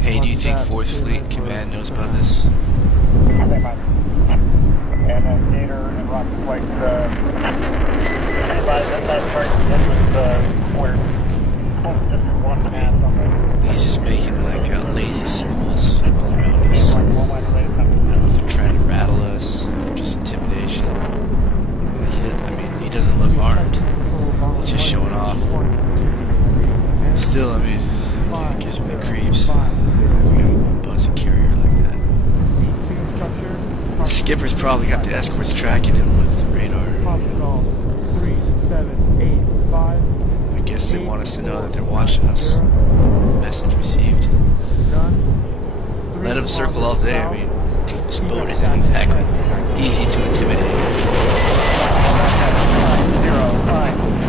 Hey, do you think 4th Fleet Command knows about this? He's just making like lazy circles all around us. I don't know if they're trying to rattle us, or just intimidation. He doesn't look armed. He's just showing off. Still, it gives me the creeps. Buzz a carrier like that. The skipper's probably got the escorts tracking him with the radar. I guess they want us to know that they're watching us. Message received. Let them circle all day. This boat isn't exactly easy to intimidate. 0, 5.